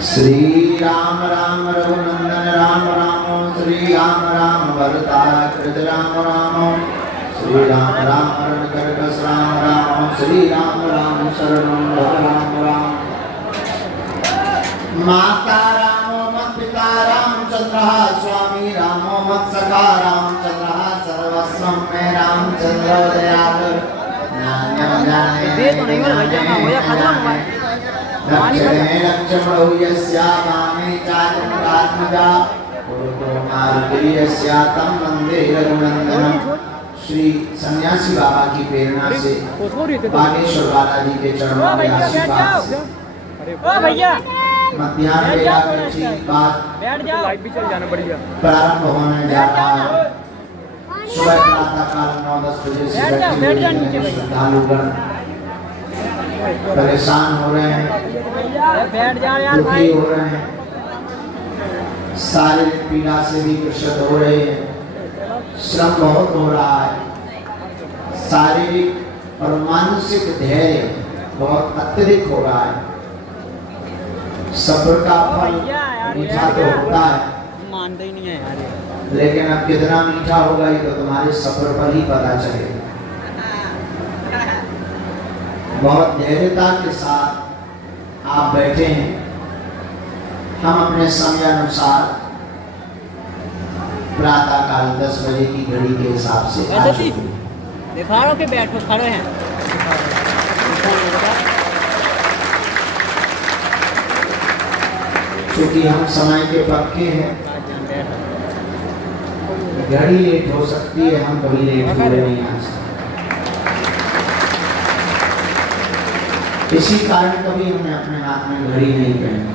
श्री राम राम रघुनंदन राम राम श्री राम राम भरताकृत राम राम श्री राम राम रणकर्कश राम राम श्री राम राम शरणं भव राम राम। माता रामो मत् पिता रामचंद्रः स्वामी रामो मत् सखा रामचंद्रः सर्वस्वं मे रामचंद्र दयाकर नान्यं जाने लक्ष्मणे लक्ष्मणो यस्या वामे चारुमदात्मजा पुरुषो मारुति यस्या तं वन्दे रघुनन्दनं। श्री सन्यासी बाबा की प्रेरणा से बागेश्वर बालाजी के चरणों में आशीर्वाद से मध्याह्न वेला के बाद प्रारंभ होने जा रहा है। सुबह प्रातः काल 9-10 बजे से बैठे श्रद्धालुगण परेशान हो रहे हैं, दुखी हो रहे हैं, शारीरिक पीड़ा से भी ग्रसित हो रहे हैं, श्रम बहुत हो रहा है, शारीरिक और मानसिक धैर्य बहुत अत्यधिक हो रहा है। सब्र का फल मीठा तो होता है, मानते ही नहीं है यार, लेकिन अब कितना मीठा होगा ये तो तुम्हारे सब्र पर ही पता चलेगा। बहुत धैर्यता के साथ आप बैठे हैं। हम अपने समय अनुसार प्रातः काल 10 बजे की घड़ी के हिसाब से दिखाओ के बैठो खड़े हैं। क्योंकि हम समय के पक्के हैं, घड़ी लेट हो सकती है, हम कभी लेट हो रहे नहीं आ सकते। इसी कारण कभी हमने अपने हाथ में घड़ी नहीं पहनी,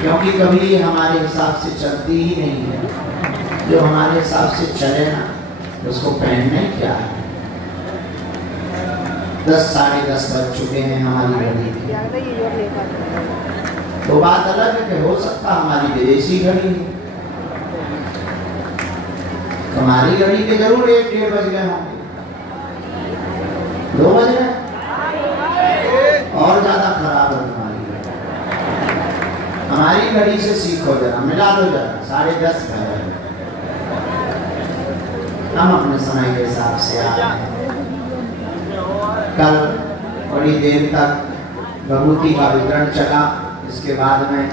क्योंकि कभी ये हमारे हिसाब से चलती ही नहीं है। जो हमारे हिसाब से चले ना उसको पहनना ही क्या है। 10 साढ़े 10 बज चुके हैं हमारी घड़ी की। तो बात अलग है कि हो सकता हमारी विदेशी घड़ी है, हमारी घड़ी के जरूर 1-1:30 बज गए होंगे, 2 बज गए और ज्यादा खराब है तुम्हारी घड़ी। हमारी घड़ी से सीखो जरा, मिला लो जरा, 10:30 बजे हम अपने समय के हिसाब से आ रहे हैं। कल बड़ी देर तक भभूति का वितरण चला, इसके बाद में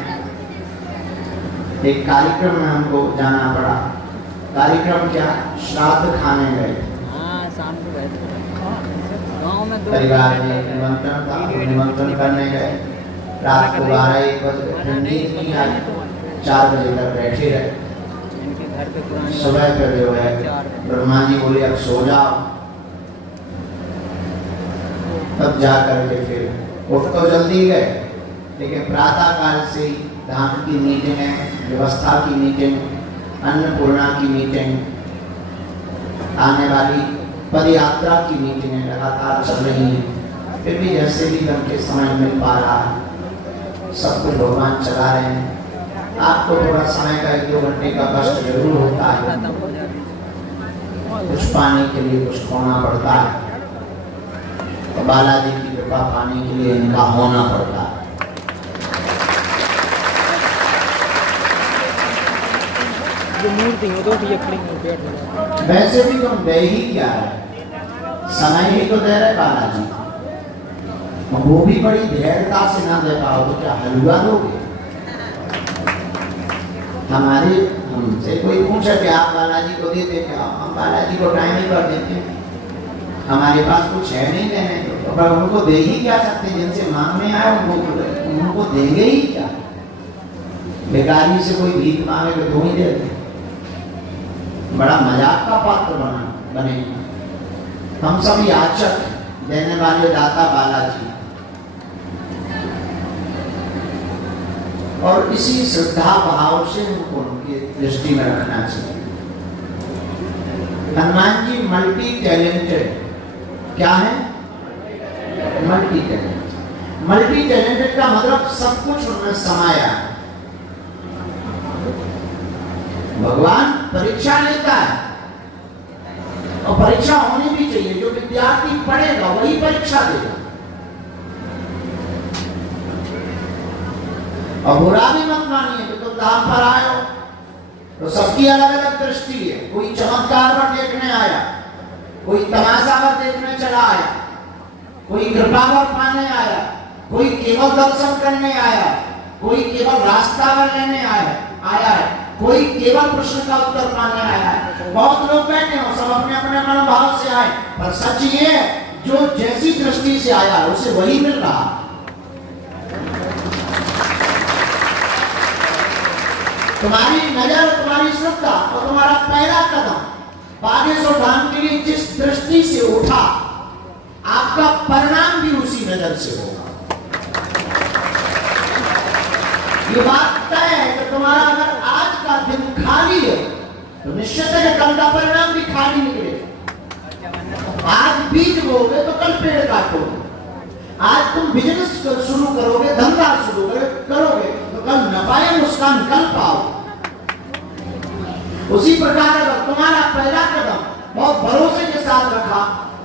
एक कार्यक्रम में हमको जाना पड़ा। कार्यक्रम क्या, श्राद्ध खाने गए थे। परिवार में निमंत्रण था, निमंत्रण करने गए। रात को 12-1 बजे ठंडी नहीं आई, 4 बजे तक बैठे रहे। सुबह फिर जो है ब्रह्मा जी बोले अब सो जाओ। तब जा करके फिर उठ तो जल्दी गए, लेकिन प्रातः काल से ही धाम की मीटिंग है, व्यवस्था की मीटिंग, अन्नपूर्णा की मीटिंग, आने वाली पद यात्रा की मीटिंगें लगातार चल रही हैं। फिर भी जैसे भी करके समय मिल पा रहा है, सब कुछ भगवान चला रहे हैं। आपको थोड़ा समय का 1-2 घंटे का कष्ट जरूर होता है, कुछ पाने के लिए कुछ खोना पड़ता है, तो बालाजी की कृपा पाने के लिए इनका होना पड़ता है। वैसे भी तुम दे ही क्या है, समय ही तो दे रहे बालाजी, वो भी बड़ी धैर्यता से ना दे पाओ तो क्या हलवा दोगे। हमारे हमसे कोई पूछे कि आप बालाजी को देते क्या, हम बालाजी को टाइम ही कर देते हैं। हमारे पास कुछ है नहीं देने तो पर उनको दे ही क्या सकते, जिनसे मांगने आए उनको देंगे ही क्या। बेकारी से कोई भीख मांगे तो दो ही देते, बड़ा मजाक का पात्र बने। हम सब याचक, देने वाले दाता बालाजी, और इसी श्रद्धा भाव से उनको उनकी दृष्टि में रखना चाहिए। हनुमान जी मल्टी टैलेंटेड, क्या है मल्टी टैलेंटेड। मल्टी टैलेंटेड का मतलब सब कुछ उनमें समाया है। भगवान परीक्षा लेता है और परीक्षा होनी भी चाहिए। जो विद्यार्थी पढ़ेगा वही परीक्षा देगा। और बुरा भी मत मानिए कि तुम धाम पर आए हो तो सबकी अलग अलग दृष्टि है। कोई चमत्कार पर देखने आया, कोई तमाशा पर देखने चला आया, कोई कृपा पर पाने आया, कोई केवल दर्शन करने आया, कोई केवल रास्ता पर लेने आया है, कोई केवल प्रश्न का उत्तर पाने आया है। बहुत लोग बैठे हो, सब अपने अपने मनोभाव से आए, पर सच ये है जो जैसी दृष्टि से आया है उसे वही मिल रहा। तुम्हारी नजर, तुम्हारी श्रद्धा और तुम्हारा पहला कदम बागेश्वर धाम के लिए जिस दृष्टि से उठा, आपका परिणाम भी उसी नजर से होगा। ये बात तय है कि तुम्हारा अगर आज का दिन खाली है तो निश्चित है कि कल का परिणाम भी खाली निकलेगा। आज बीज बोओगे तो कल पेड़ काटोगे। आज तुम बिजनेस शुरू करोगे, धंधा शुरू करोगे तो कल नफा या नुकसान कल पाओगे। उसी प्रकार अगर तुम्हारा पहला कदम बहुत भरोसे के साथ रखा,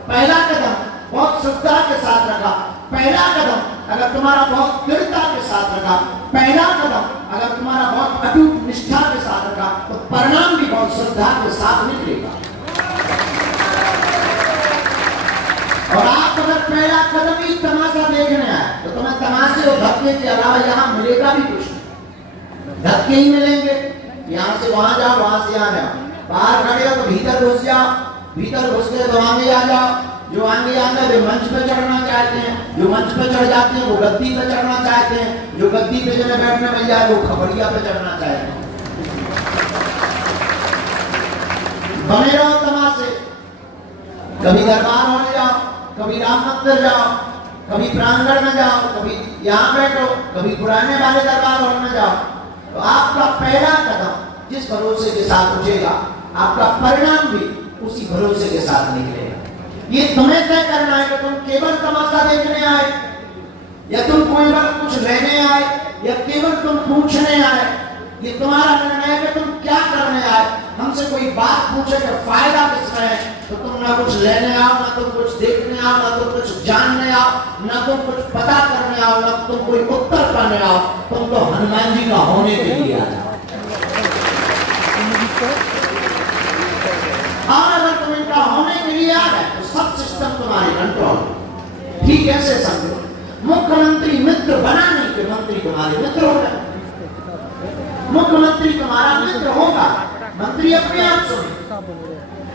पहला कदम बहुत श्रद्धा के साथ रखा, पहला कदम अगर तुम्हारा बहुत दृढ़ता के साथ रखा, पहला कदम अगर तुम्हारा बहुत अटूट निष्ठा के साथ रखा, तो परिणाम भी बहुत श्रद्धा के साथ निकलेगा। और आप अगर पहला कदम ही तमाशा देखने आए तो तुम्हें तमाशे और धक्के के अलावा यहाँ मिलेगा भी कुछ नहीं। धक्के ही मिलेंगे, यहाँ से वहां जाओ, वहां से यहाँ जाओ। बाहर खड़े हो तो भीतर घुस जाओ, भीतर घुस के तो आगे आ जाओ। जो आगे आते हैं वे मंच पे चढ़ना चाहते हैं, जो मंच पे चढ़ जाते हैं वो गद्दी पे चढ़ना चाहते हैं, जो गद्दी पे जिन्हें बैठने मिल जाए वो खबरिया पे चढ़ना चाहते हैं। बने रहो तमाशे, कभी दरबार हॉल जाओ, कभी राम मंदिर जाओ, कभी प्रांगण में जाओ, कभी यहाँ बैठो, कभी पुराने वाले दरबार हॉल में जाओ। तो आपका पहला कदम जिस भरोसे के साथ उठेगा, आपका परिणाम भी उसी भरोसे के साथ निकलेगा। ये तुम्हें तय करना है कि तुम केवल तमाशा देखने आए, या तुम कोई बात कुछ लेने आए, या केवल तुम पूछने आए। ये तुम्हारा निर्णय है कि तुम क्या करने आए। हमसे कोई बात पूछे कि फायदा किसमें है, तो तुम ना कुछ लेने आओ, ना तुम कुछ देखने आओ, ना तुम कुछ जानने आओ, ना तुम कुछ पता करने आओ, ना तुम कोई उत्तर पाने आओ। तुम तो हनुमान जी का होने के लिए आ जाओ। और अगर तुम इनका होने के लिए आ गए तो सब सिस्टम तुम्हारे कंट्रोल। ठीक ऐसे समझो, मुख्यमंत्री मित्र बनाने के मंत्री तुम्हारे मित्र हो गए। मुख्यमंत्री तुम्हारा मित्र होगा, मंत्री अपने आप सुनेंगे।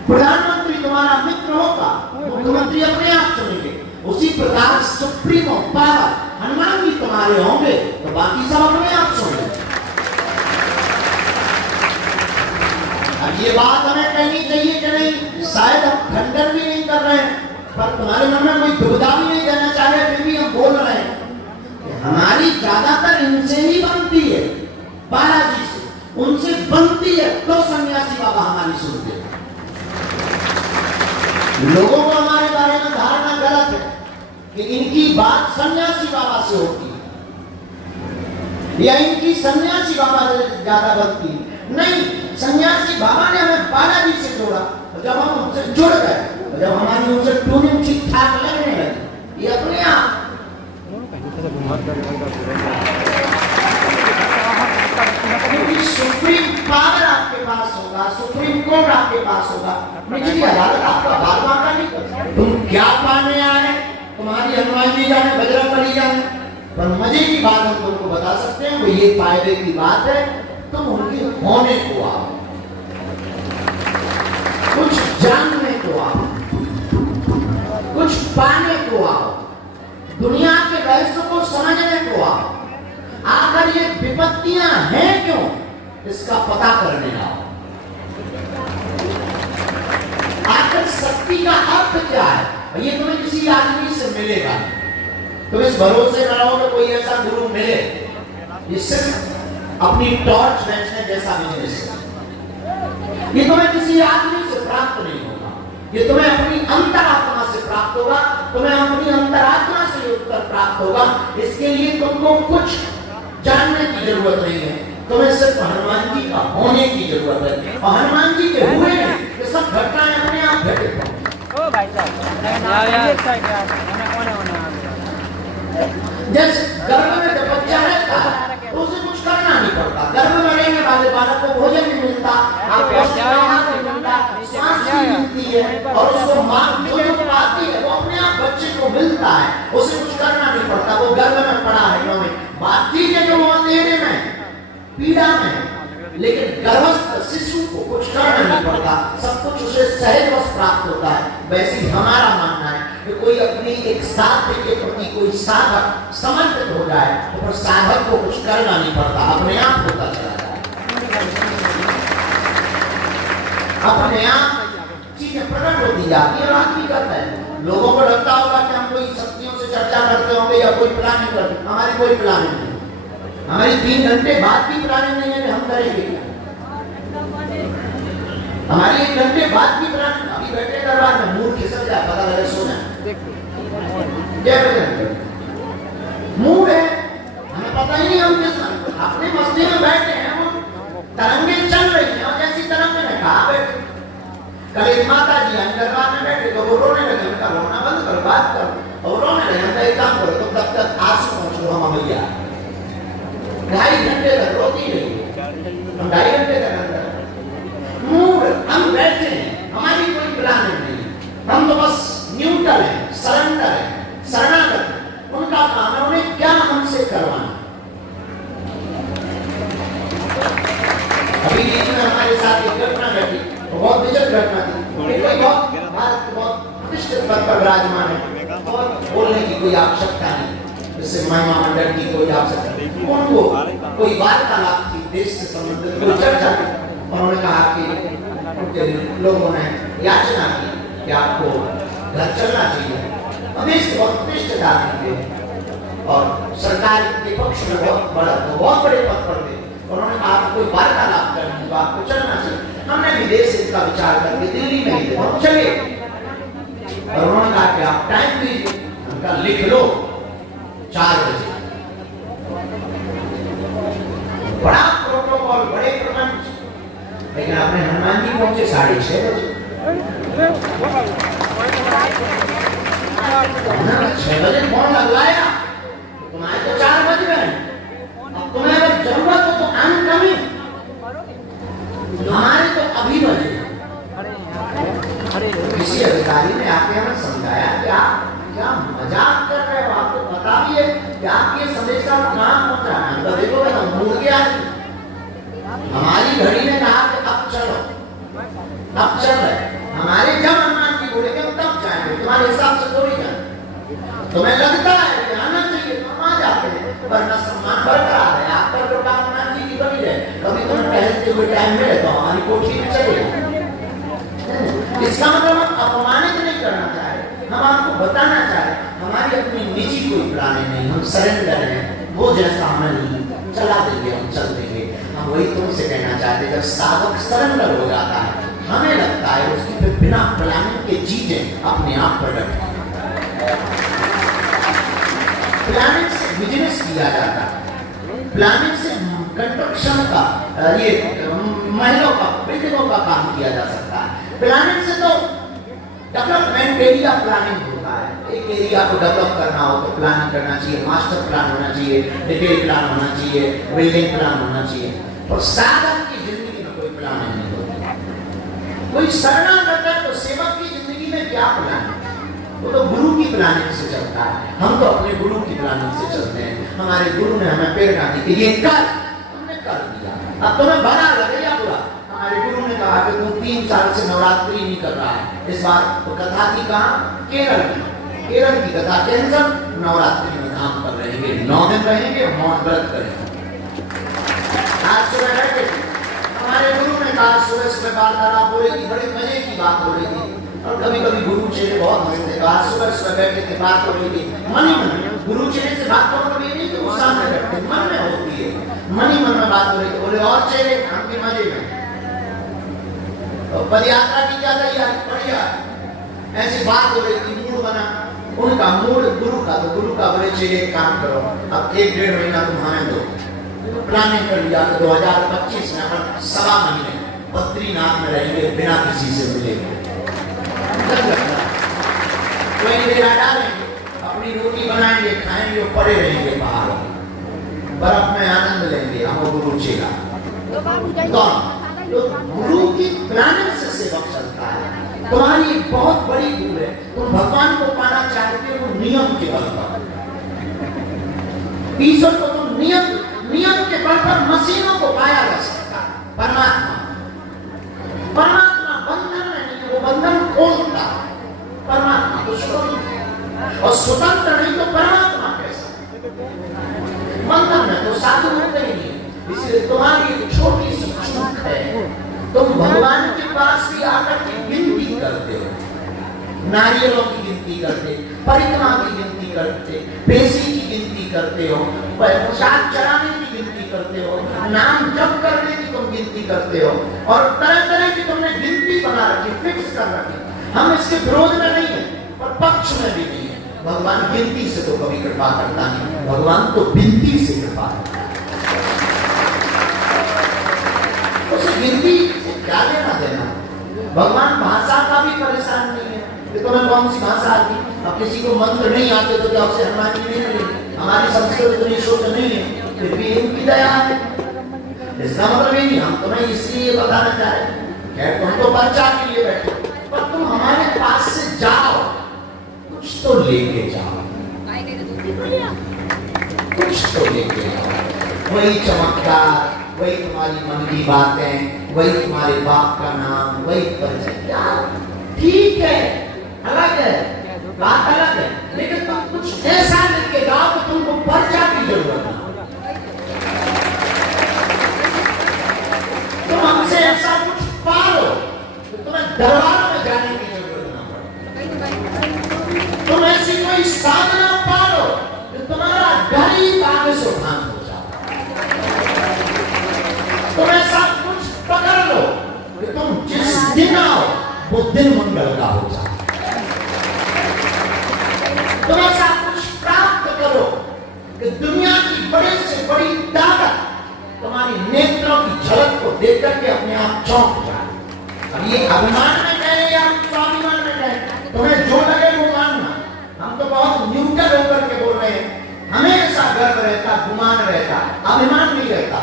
प्रधानमंत्री तुम्हारा मित्र होगा, मुख्यमंत्री अपने आप सुनेंगे। उसी प्रकार सुप्रीमो पावर हनुमान जी तुम्हारे होंगे तो बाकी सब अपने आप सुनेंगे। अब ये बात हमें कहनी चाहिए कि नहीं, शायद हम खंडन भी नहीं कर रहे हैं, पर तुम्हारे मन में कोई दुविधा भी नहीं देना चाह रहे, फिर भी हम बोल रहे हैं। हमारी ज्यादातर इनसे ही बनती है, बालाजी से उनसे बनती है तो सन्यासी बाबा हमारी सुनते हैं। लोगों को हमारे बारे में धारणा गलत है कि इनकी बात सन्यासी बाबा से होती है या इनकी सन्यासी बाबा से ज्यादा बनती है। नहीं, सन्यासी बाबा ने हमें बालाजी से जोड़ा, और जब हम उनसे जुड़ गए, जब हमारी उनसे ट्यूनिंग ठीक ठाक लगने लगी, ये अपने आप सुप्रीम पावर आपके पास होगा, सुप्रीम कोर्ट आपके पास होगा, निचली अदालत आपका बार-बार का नहीं कर। तुम क्या पाने आए, तुम्हारी हनुमान जी जाने, बजरंगबली जाने, पर मजे की बात हम तुमको बता सकते हैं। वो ये फायदे की बात है, तुम उनके होने को आओ, कुछ जानने को आओ, कुछ पाने को आओ, दुनिया के रहस्य को समझने को आओ। आखिर ये विपत्तियां हैं क्यों, इसका पता करने आओ। आखिर शक्ति का अर्थ क्या है, ये तुम्हें किसी आदमी से मिलेगा। तुम इस भरोसे में रहो कि कोई ऐसा गुरु मिले, ये सिर्फ अपनी टॉर्च बेचने जैसा बिजनेस है। ये तुम्हें किसी आदमी से प्राप्त नहीं होगा, ये तुम्हें अपनी अंतरात्मा से प्राप्त होगा। तुम्हें अपनी अंतरात्मा से उत्तर प्राप्त होगा। इसके लिए तुमको कुछ जानने की जरूरत नहीं है, तुम्हें सिर्फ हनुमान जी का होने की जरूरत है। और हनुमान जी के हुए ये सब घटनाएं अपने आप घटित हो। ओ भाई साहब, जैसे गर्भ में जब बच्चा रहता है तो उसे होती है और उसको माँ जो पाती है वो अपने आप बच्चे को मिलता है, उसे कुछ करना नहीं पड़ता, वो गर्भ में पड़ा है 9 महीने। बात ठीक है कि वो अंधेरे में पीड़ा में, लेकिन गर्भस्थ शिशु को कुछ करना नहीं पड़ता, सब कुछ उसे सहज प्राप्त होता है। वैसे ही हमारा मानना है कि कोई अपनी एक साधक के प्रति कोई साधक समर्पित हो जाए तो फिर साधक को कुछ करना नहीं पड़ता, अपने आप होता चला जाए, अपने आप चीजें प्रकट होती जाती है। बात भी करता है, लोगों को लगता होगा कि हम कोई शक्तियों से चर्चा करते होंगे या कोई प्लानिंग करते, हमारी कोई प्लानिंग नहीं, हमारी 3 घंटे बाद की प्लानिंग नहीं है कि हम करेंगे क्या, हमारी 1 घंटे बाद की प्लानिंग। अभी बैठे दरबार में मूड खिसक जाए, पता लगे सोना मूड है, हमें पता ही नहीं हम किस अपने मस्ती में बैठे हैं, वो तरंगे चल रही हैं और जैसी तरंग में कहा बैठे। कल एक माता जी दरबार में बैठे तो वो रोने लगे, उनका रोना बंद करो, बात करो, और रोने लगे, एक काम करो तो तब तक आंसू पहुंचो हम भैया। 2.5 घंटे तक रोती रही, हम 2.5 घंटे तक मूड हम बैठे हैं, हमारी कोई प्लानिंग नहीं, हम तो बस न्यूट्रल है, सरेंडर है, शरणागत। उनका काम है उन्हें क्या हमसे करवाना। अभी बीच में हमारे साथ एक घटना घटी, बहुत दिलचस्प घटना थी। कोई बहुत प्रतिष्ठित पद पर विराजमान है और बोलने की कोई आवश्यकता नहीं, जैसे महिमा मंडल की कोई आवश्यकता नहीं, उनको कोई वार्तालाप थी, देश से संबंधित कोई चर्चा थी। उन्होंने कहा कि उनके लोगों ने याचना की कि आपको घर चलना चाहिए, देश के बहुत प्रतिष्ठित आदमी थे और सरकार के पक्ष में बहुत बड़े पद पर थे। उन्होंने कहा कोई वार्तालाप करनी तो आपको चलना चाहिए। हमने विदेश से इसका विचार करके दिल्ली में ही थे, हम चले और उन्होंने कहा कि आप टाइम दीजिए, उनका लिख लो 4 बजे। बड़ा प्रोटोकॉल, बड़े प्रबंध, लेकिन अपने हनुमान जी पहुंचे 6:30 बजे। 6 बजे फोन लगवाया, तुम्हारे तो 4 बज गए, अब तुम्हें अगर जरूरत हो तो अनकमिंग, हमारे तो अभी बजे। किसी अधिकारी ने आके हमें समझाया कि आप क्या मजाक कर रहे हो, आपको पता भी है कि आपके संदेशा कहाँ पहुंचाना है, तो देखो ना मुड़ गया। हमारी घड़ी ने कहा कि अब चलो, अब चल रहे, हमारे जब हनुमान जी बोलेंगे तब जाएंगे, तुम्हारे हिसाब से थोड़ी जाए। तुम्हें लगता है कि आना चाहिए तो आ जाते हैं, वरना सम्मान बरकरार है, आप पर तो हनुमान जी की बनी रहे। कभी तुम्हें टहलते हुए टाइम मिले तो हमारी कोठी में चले। इसका मतलब हम अपमानित नहीं करना चाह रहे, हम आपको बताना चाह रहे हमारी अपनी निजी कोई प्लानिंग नहीं, हम सरेंडर हैं, वो जैसा हमें चला देंगे हम चल देंगे। हम वही तुमसे कहना चाहते हैं, जब साधक सरेंडर हो जाता है हमें लगता है उसकी फिर बिना प्लानिंग के चीजें अपने आप प्रकट होती। प्लानिंग से बिजनेस किया जाता है, प्लानिंग से कंस्ट्रक्शन का, ये महलों का, बिल्डिंगों का काम किया जा सकता है। प्लानिंग से तो डेवलपमेंट एरिया प्लानिंग होता है, एक एरिया को डेवलप करना हो तो प्लानिंग करना चाहिए, मास्टर प्लान होना चाहिए, डिटेल प्लान होना चाहिए, बिल्डिंग प्लान होना चाहिए। और साधक की जिंदगी में कोई प्लानिंग नहीं होती। कोई शरणागत है तो सेवक की जिंदगी में क्या प्लान है, वो तो गुरु की प्लानिंग से चलता है। हम तो अपने गुरु की प्लानिंग से चलते हैं, हमारे गुरु ने हमें प्रेरणा दी कि ये कर, हमने कर दिया। अब तुम्हें भला लगे या बुरा, हमारे गुरु ने कहा कि तुम 3 साल से नवरात्रि नहीं कर रहा है, इस बार तो कथा की कहा केरल की कथा कैंसर, नवरात्रि में धाम कर रहेंगे, 9 दिन रहेंगे, मौन व्रत करेंगे। आज सुबह बैठे हमारे गुरु ने कहा, सुबह वार्तालाप हो रही थी, बड़े मजे की बात हो रही थी, और कभी कभी गुरु चेले बहुत हंसते थे। आज सुबह बैठे थे, बात हो रही थी मन ही मन, गुरु चेले से बात तो कभी नहीं कि सामने बैठते, मन में होती है, मन ही मन में बात हो रही थी। बोले और चेले हमके मजे में, तो पद यात्रा की क्या तैयारी, बढ़िया ऐसी बात हो रही थी, मूड बना उनका, मूड गुरु का, तो गुरु का बोले चेले एक काम करो, अब 1-1.5 महीना तुम हमें दो। प्लानिंग कर लिया कि 2025 में अपन 1.25 महीने बद्रीनाथ में रहेंगे, बिना किसी से मिले, कोई डेरा डालेंगे, अपनी रोटी बनाएंगे, खाएंगे, पड़े रहेंगे बाहर, बर्फ में आनंद लेंगे, हम गुरु चेला। तो गुरु की प्लानिंग से सेवक चलता है। तुम्हारी एक बहुत बड़ी भूल है, तुम भगवान को पाना चाहते हो नियम के बल पर। ईश्वर को तुम नियम के बल पर मशीनों को पाया जा सकता। परमात्मा बंधन में नहीं, वो बंधन खोलता। परमात्मा तो स्वतंत्र, और स्वतंत्र नहीं तो परमात्मा कैसा? बंधन में तो साधु होते ही नहीं। इसलिए तुम्हारी एक छोटी सी चूक है, तुम भगवान के पास भी आकर के गिनती करते हो, नारियलों की गिनती करते, परिक्रमा की गिनती करते, पेशी की गिनती करते हो, प्रसाद चढ़ाने की गिनती करते हो, नाम जप करने की तुम गिनती करते हो, और तरह तरह की तुमने गिनती बना रखी, फिक्स कर रखी। हम इसके विरोध में नहीं है, पर पक्ष में भी नहीं है। भगवान गिनती से तो कभी कृपा करता नहीं, भगवान तो बिनती से कृपा करता है। उसे गिनती से क्या लेना देना? भगवान भाषा का भी परेशान नहीं है कि तुम्हें कौन सी भाषा आती। अब किसी को मंत्र नहीं आते तो क्या उससे हनुमान जी नहीं मिले? हमारी संस्कृत इतनी शुद्ध नहीं है, फिर भी इनकी दया है। इसका मतलब ये नहीं हम तुम्हें इसलिए बताना चाह रहे हैं, खैर तुम तो पर्चा के लिए बैठे, पर तुम हमारे पास से जाओ, कुछ तो लेके जाओ, कुछ तो लेके जाओ। वही चमत्कार, वही तुम्हारी मन की बातें, वही तुम्हारे बाप का नाम, वही परिचय। क्या ठीक है, अलग है, बात अलग है, लेकिन तुम कुछ ऐसा लेके जाओ तो तुमको पर्चा की जरूरत है। तुम हमसे ऐसा कुछ पालो तो तुम्हें दरबार में जाने की जरूरत ना पड़े। तुम ऐसी कोई साधना पालो तो तुम्हारा घर ही आगे से भान हो जाए। तुम ऐसा कुछ पकड़ लो कि तुम जिस दिन आओ वो दिन मंगल का हो जाए। तुम ऐसा कुछ प्राप्त करो कि दुनिया की बड़ी से बड़ी ताकत तुम्हारी नेत्रों की झलक को देख करके अपने आप चौंक जाए। अब ये अभिमान में कहे या स्वाभिमान में कहे, तुम्हें जो लगे वो मानना। हम तो बहुत न्यूट्रल होकर के बोल रहे हैं। हमेशा गर्व रहता, गुमान रहता, अभिमान नहीं रहता,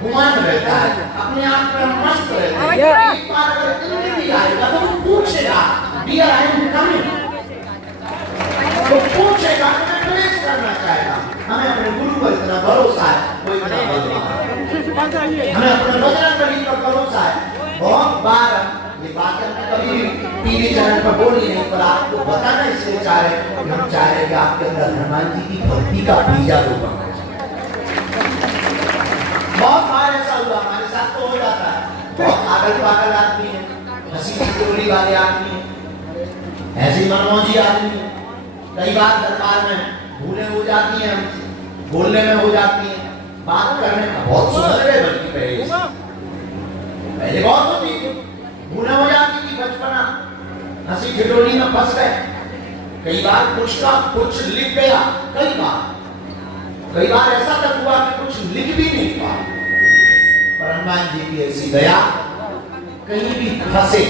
गुमान रहता है, अपने आप में मस्त रहता है। एक बार अगर दिल्ली भी आएगा तो वो पूछेगा डियर आई एम कमिंग, वो पूछेगा, हमें प्रेस करना चाहेगा। हमें अपने गुरु पर इतना भरोसा है, वो इतना बलवान है। हमें अपने बजरंगबली पर भरोसा है। बहुत बार ये बात हमने कभी टीवी चैनल पर बोली नहीं, पर आपको बताना इसलिए चाह रहे हैं, हम चाह रहे हैं कि आपके अंदर हनुमान जी की भक्ति का बीजा रोपण हो जाए। बहुत बार ऐसा हुआ, हमारे साथ तो हो जाता है। बहुत पागल पागल आदमी है, हंसी ठिठोली वाले आदमी है, ऐसे मनमौजी आदमी है। कई बार दरबार में भूलें हो जाती हैं, बोलने में हो जाती हैं, बात करने में बहुत सुधर गए, बल्कि पहले बहुत होती थी, भूलें हो जाती थी, बचपना हंसी ठिठोली में फंस गए। कई बार कुछ का कुछ लिख गया, कई बार ऐसा तक हुआ कि कुछ लिख भी नहीं पाया। पर हनुमान जी की ऐसी दया, कहीं भी फंसे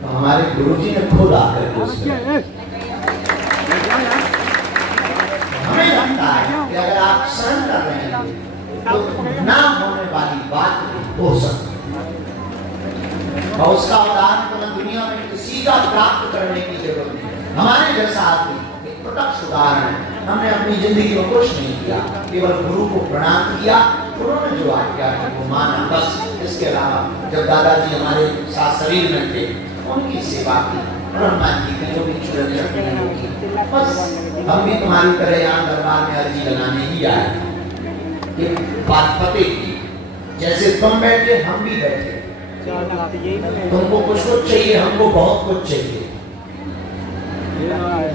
तो हमारे गुरुजी ने खुद आकर के उसमें हमें लगता है कि अगर आप शरण कर रहे हैं तो ना होने वाली बात हो सकती है। और उसका उदाहरण तो दुनिया में किसी का प्राप्त करने की जरूरत नहीं। हमारे जैसा आदमी एक प्रत्यक्ष उदाहरण है। हमने अपनी जिंदगी में कुछ नहीं किया, केवल गुरु को प्रणाम किया, उन्होंने जो आज्ञा की वो माना, बस। इसके अलावा जब दादाजी हमारे साथ शरीर में थे उनकी सेवा की, हनुमान जी ने जो भी चुड़ैल चटनी होगी, बस हम भी तुम्हारी तरह यहाँ दरबार में अर्जी लगाने ही आए। ये बात पते की, जैसे तुम बैठे हम भी बैठे, तुमको कुछ कुछ चाहिए, हमको बहुत कुछ चाहिए,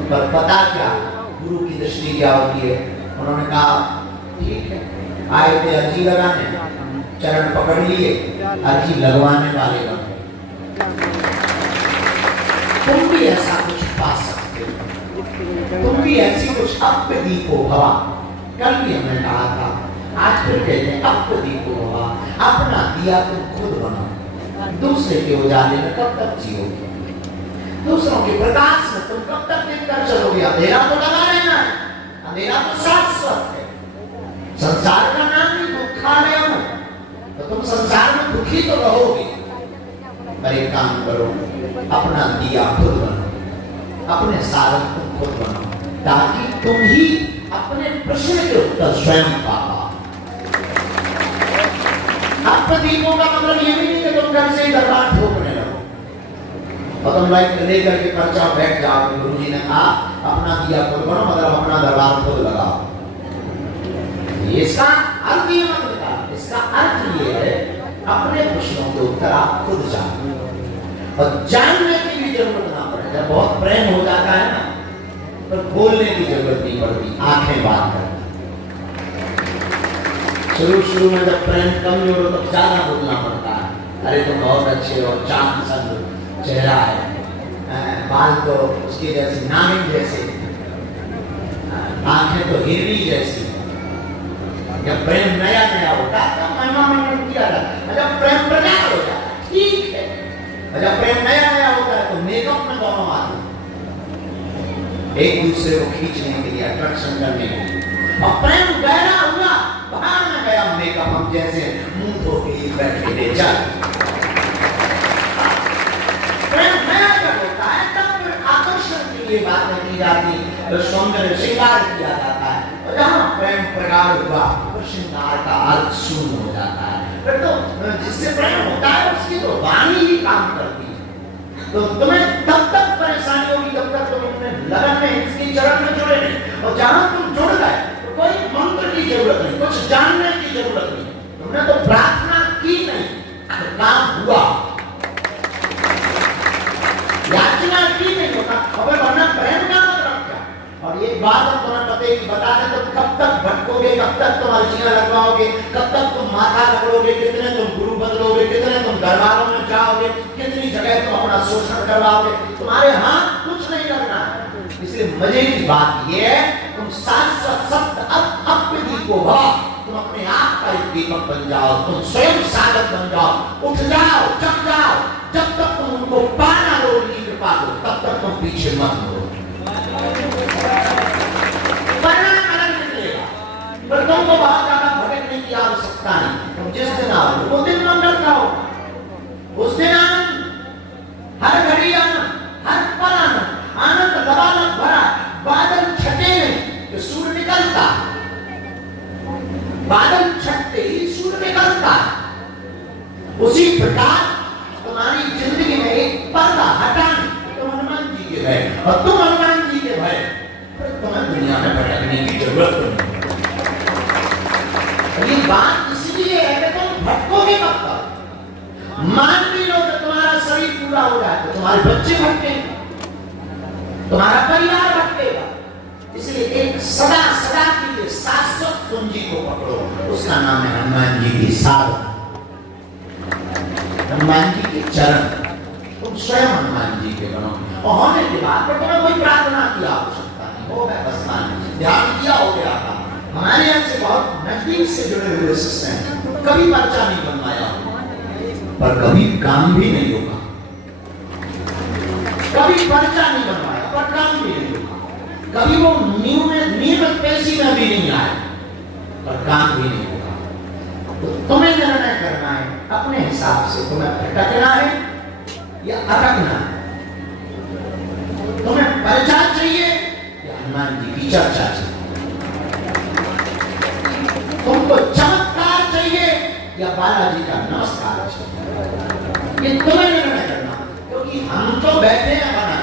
पर पता क्या गुरु की दृष्टि क्या होती है। उन्होंने कहा ठीक है, आए थे अर्जी लगाने, चरण पकड़ लिए, अर्जी लगवाने वाले बन गए। तुम भी ऐसा कुछ पा सकते हो, तुम भी ऐसी कुछ अप्पदीपो भवा। कल भी हमने कहा था, आज फिर कहते हैं अप्पदीपो भवा। अपना दिया तुम खुद बनाओ, दूसरे के उजाले में कब तक जियोगे? दूसरों के प्रकाश में तुम कब तक देखकर चलोगे? अंधेरा तो लगा रहना है, अंधेरा तो शाश्वत है। संसार का नाम ही दुखालय है, तो तुम संसार में दुखी तो रहोगे, पर एक काम करो, अपना दिया खुद बनो, अपने साधन को खुद बनो, ताकि तुम ही अपने प्रश्न के उत्तर स्वयं पा पाओ। अब प्रदीपों का मतलब ये भी नहीं कि तुम घर से ही दरबार ठोकने लगो और तुम लाइक लेकर के पर्चा बैठ जाओ। गुरु जी ने कहा अपना दिया खुद बनो, मतलब अपना दरबार खुद लगाओ। इसका अर्थ ये मत निकालो, इसका अर्थ ये है अपने प्रश्नों के उत्तर आप खुद जानो और जानने की भी जरूरत ना पड़े। जब बहुत प्रेम हो जाता है ना तो बोलने की जरूरत नहीं पड़ती, आंखें बात करती। शुरू में जब प्रेम कम जोड़ो तो ज्यादा बोलना पड़ता है, अरे तुम बहुत अच्छे हो, चांद सा चेहरा है, बाल तो उसके जैसे, नागिन जैसे, आंखें तो हिरनी जैसी। जब प्रेम नया नया होता है तो महिमा मंडन किया जाता है। जब प्रेम प्रचार हो जाता है ठीक है, और जब प्रेम नया नया होता है तो मेकअप में दोनों आते हैं एक दूसरे को खींचने के लिए, अट्रैक्शन करने के लिए। और प्रेम गहरा हुआ, बाहर में गया मेकअप, हम जैसे मुंह धो के बैठे थे चल। प्रेम नया जब होता है तब फिर आकर्षण के लिए बातें की जाती, तो सौंदर्य श्रृंगार किया जाता है। और जहाँ प्रेम प्रगाढ़ हुआ तो श्रृंगार का अर्थ शून्य हो जाता है। फिर तो जिससे प्रेम होता है उसकी तो वाणी ही काम करती है। तो तुम्हें तब तक परेशानी होगी जब तक तुम अपने लगन में इसकी चरण में जुड़े नहीं। और जहां तुम जुड़ गए तो कोई मंत्र की जरूरत नहीं, कुछ जानने की जरूरत नहीं, तुमने तो प्रार्थना की नहीं तो काम हुआ, याचना की नहीं होता। अब वरना प्रेम का मतलब क्या? और एक बात हम तुम्हें पते की बता दें तो कब तक भटकोगे, कब तक तुम अर्जियां लगवाओगे, कब तक तुम माथा रगड़ोगे, कितने तुम गुरु बदलोगे, कितने तुम दरबारों में जाओगे, कितनी जगह तुम अपना शोषण करवाओगे, तुम्हारे हाथ कुछ नहीं लगना है। इसलिए मजे की बात यह है तुम शाश्वत सत्य अपनी को भाव, तुम अपने आप का एक दीपक बन जाओ, तुम स्वयं साधक बन जाओ, उठ जाओ, जग जाओ। जब तक तुम उनको पाना लो उनकी कृपा को, तब तक तुम पीछे मत हो। परिणाम अलग निकलेगा, पर तुमको बहुत ज्यादा भटकने की आवश्यकता नहीं। तुम जिस दिन आओ वो दिन मंगल का हो, उस दिन आनंद, हर घड़ी आनंद, हर पल आनंद, आनंद लबालब भरा। बादल छटे नहीं तो सूर्य निकलता, बादल छटते ही सूर्य निकलता। उसी प्रकार तुम्हारी जिंदगी में एक पर्दा हटाने, तुम हनुमान जी के भय, और तुम हनुमान जी के भय, तुम्हें दुनिया में भटकने की जरूरत नहीं। ये बात इसलिए है कि तुम भटकोगे कब तक? मान भी लो कि तुम्हारा शरीर पूरा हो जाए तो तुम्हारे बच्चे भटकेंगे, तुम्हारा परिवार भटकेगा। इसलिए एक सदा सदा के लिए शाश्वत कुंजी को पकड़ो, उसका नाम है हनुमान जी की साधना, हनुमान जी के चरण। तुम स्वयं हनुमान जी के बनो और होने के बाद पर तुम्हें कोई प्रार्थना की आवश्यकता नहीं, हो गया बस मान ध्यान किया हो गया था। हमारे यहाँ से बहुत नजदीक से जुड़े हुए शिष्य हैं, कभी पर्चा नहीं बनवाया पर कभी काम भी नहीं होगा, कभी पर्चा नहीं बनवाया पर काम भी नहीं होगा, कभी वो नियमित पेशी में भी नहीं आए पर काम भी नहीं होगा। तो तुम्हें निर्णय करना है अपने हिसाब से, तुम्हें भटकना है या अटकना है, तुम्हें परिचय चाहिए या हनुमान जी की चर्चा चाहिए, तुमको चमत्कार चाहिए या बालाजी का नमस्कार चाहिए, ये तुम्हें निर्णय करना। क्योंकि हम तो बैठे हैं बना,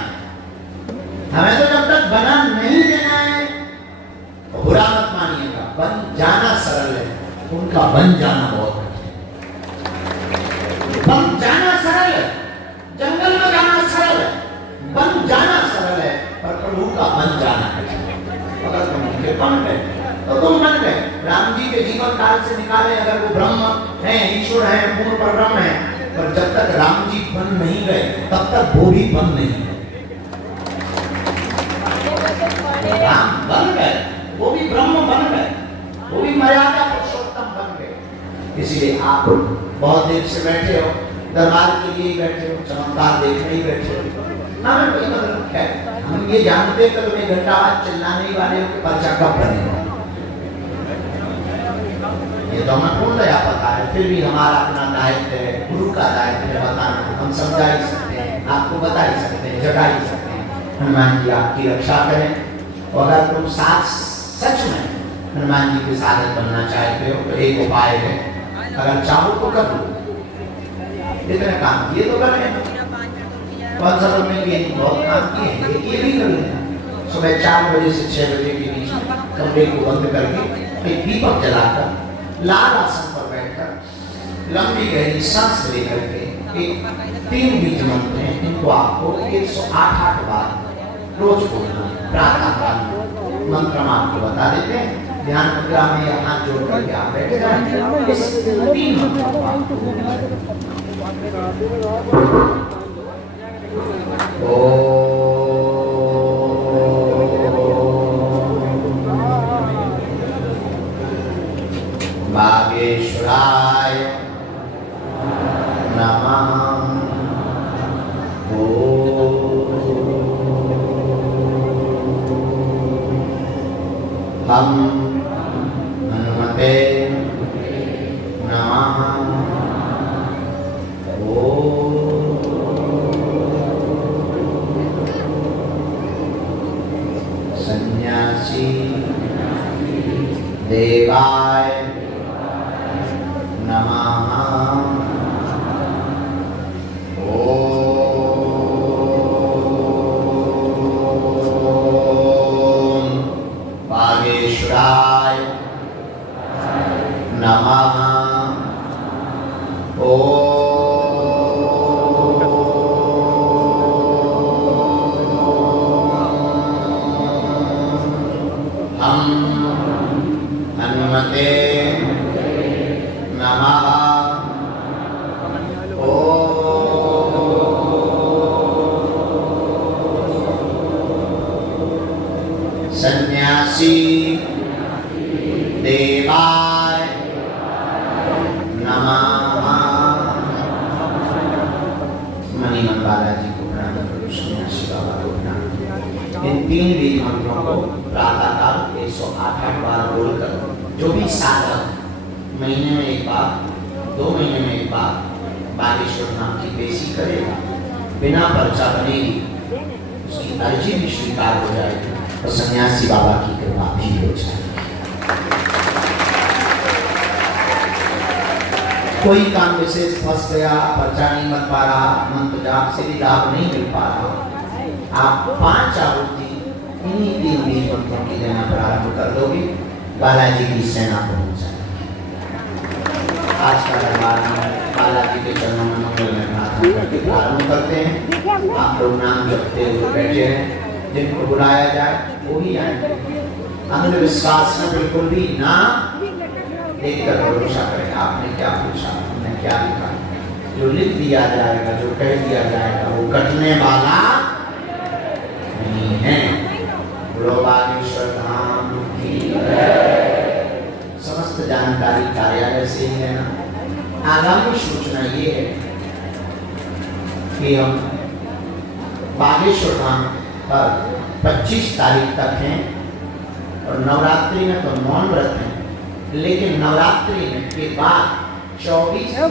हमें तो जब तक बना नहीं देना है तो बुरा मत मानिएगा, बन जाना सरल है, उनका बन जाना बहुत कठिन है। बन जाना सरल है, जंगल में जाना सरल है, बन जाना सरल है, पर प्रभु का बन जाना कठिन है। अगर तुम उनके बन गए तो तुम बन गए। राम जी के जीवन काल से निकाले अगर वो ब्रह्म है, ईश्वर है, पूर्ण परब्रह्म है, पर जब तक राम जी बन नहीं गए तब तक वो भी बन नहीं गए। राम बन गए, वो भी ब्रह्म बन गए, वो भी मर्यादा पुरुषोत्तम बन गए। इसलिए आप बहुत देर से बैठे हो, दरबार के लिए बैठे हो, चमत्कार देखने ही बैठे हो, हमें कोई मतलब है, हम ये जानते कि तुम्हें घंटा बाद चिल्लाने वाले हो कि पर्चा कब बनेगा, ये तो हमें पूर्ण पता है। फिर भी हमारा अपना दायित्व है, गुरु का दायित्व है बताना। हम समझा ही सकते हैं, आपको बता ही सकते हैं, जगा ही सकते हैं। हनुमान जी आपकी रक्षा करें। और अगर तुम सच में हनुमान जी के साधक बनना चाहते हो तो एक उपाय है, अगर चाहो तो कर लो। इतने काम किए तो कर लेना, 5 साल में ये बहुत काम किए हैं, ये भी कर लेना। सुबह 4 बजे से 6 बजे के बीच में कमरे को बंद करके एक दीपक जलाकर लाल आसन पर बैठकर लंबी गहरी सांस लेकर के एक 3 बीज मंत्र हैं, इनको आपको 108 बार रोज बोलना है। प्रातः काल मंत्र हम आपको बता देते हैं, ध्यान मुद्रा में या हाथ जोड़ करके आप बैठ जाएं। इस 3 मंत्रों को आपको बोलना है। बागेश्वराय नमः। हम हनुमते नमः। सन्यासी देवाय नमः। बागेश्वराय नमः। हम हनुमते नमः। सन्यासी देवाय नमः। मणिमन बालाजी को प्रणाम करो, सन्यासी बाबा को प्रणाम। इन 3 बीज मंत्रों को प्रातःकाल 108 बार बोलकर जो भी साधक महीने में एक बार, 2 महीने में एक बार बागेश्वर धाम की पेशी करेगा, बिना पर्चा बनेगी, उसकी अर्जी भी स्वीकार हो जाएगी और सन्यासी बाबा की कृपा भी हो जाएगी। कोई काम विशेष फंस गया, पर्चा नहीं बन पा रहा, मंत्र जाप से भी लाभ नहीं मिल पा रहा, आप 5 आहुति इन्हीं 3 बीज मंत्रों की देना प्रारंभ कर दोगे, बालाजी की सेना पहुंच जाएगी। आज का दरबार में बालाजी के चरणों में मंगल में प्रार्थना करके प्रारंभ करते हैं। आप लोग नाम जपते हुए बैठे हैं, जिनको बुलाया जाए वो ही आएंगे। अंधविश्वास में बिल्कुल भी ना देखकर भरोसा करें। आपने क्या पूछा, हमने क्या लिखा, जो लिख दिया जाएगा, जो कह दिया जाएगा, वो कटने वाला नहीं है। बागेश्वर धाम की समस्त जानकारी कार्यालय से ही है ना। आगामी सूचना ये है कि हम बागेश्वर धाम पर 25 तारीख तक हैं और नवरात्रि में तो मौन व्रत है, लेकिन नवरात्रि के बाद 24 तारीख